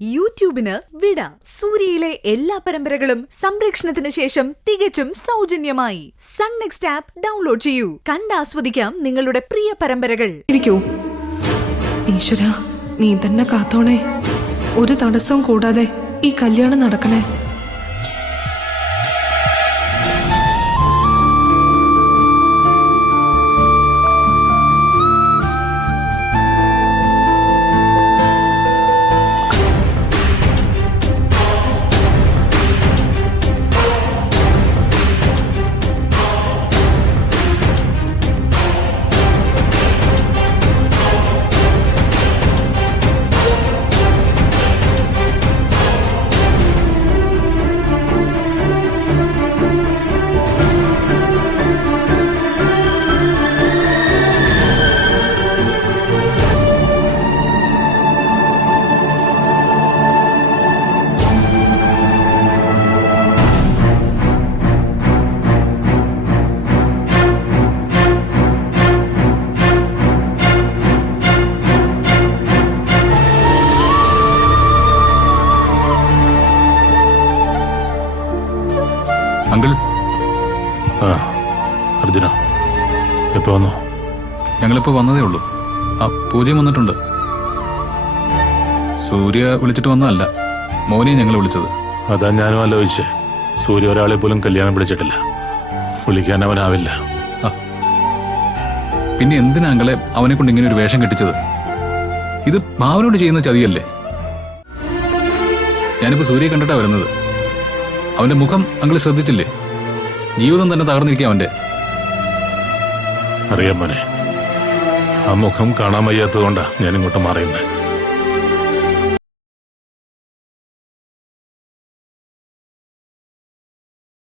യൂട്യൂബിന് വിട. സൂര്യയിലെ എല്ലാ പരമ്പരകളും സംരക്ഷണത്തിന് ശേഷം തികച്ചും സൗജന്യമായി സൺ നെക്സ്റ്റ് ആപ്പ് ഡൗൺലോഡ് ചെയ്യൂ. കണ്ടാസ്വദിക്കാം നിങ്ങളുടെ പ്രിയ പരമ്പരകൾ. ഈശ്വര, നീ തന്നെ കാത്തോണേ. ഒരു തടസ്സവും കൂടാതെ ഈ കല്യാണം നടക്കണേ. അങ്കിൾ. അർജുന, എപ്പോ വന്നു? ഞങ്ങളിപ്പോ വന്നതേ ഉള്ളൂ. പൂജയും വന്നിട്ടുണ്ട്. സൂര്യ വിളിച്ചിട്ട് വന്നതല്ല, മോനെ ഞങ്ങൾ വിളിച്ചത്. അതാ ഞാനും ആലോചിച്ചേ. സൂര്യ ഒരാളെ പോലും കല്യാണം വിളിച്ചിട്ടില്ല, വിളിക്കാൻ അവനാവില്ല. പിന്നെ എന്തിനാ അങ്കളെ അവനെ കൊണ്ട് ഇങ്ങനെ ഒരു വേഷം കെട്ടിച്ചത്? ഇത് ഭാവനോട് ചെയ്യുന്ന ചതിയല്ലേ? ഞാനിപ്പോ സൂര്യയെ കണ്ടിട്ടാ വരുന്നത്. അവന്റെ മുഖം അങ്കിൾ ശ്രദ്ധിച്ചില്ലേ? ജീവിതം തന്നെ തകർന്നിരിക്കുക അവന്റെ. അറിയാം മോനെ, ആ മുഖം കാണാൻ വയ്യാത്തതുകൊണ്ടാ ഞാൻ ഇങ്ങോട്ട് മാറിയുന്നത്.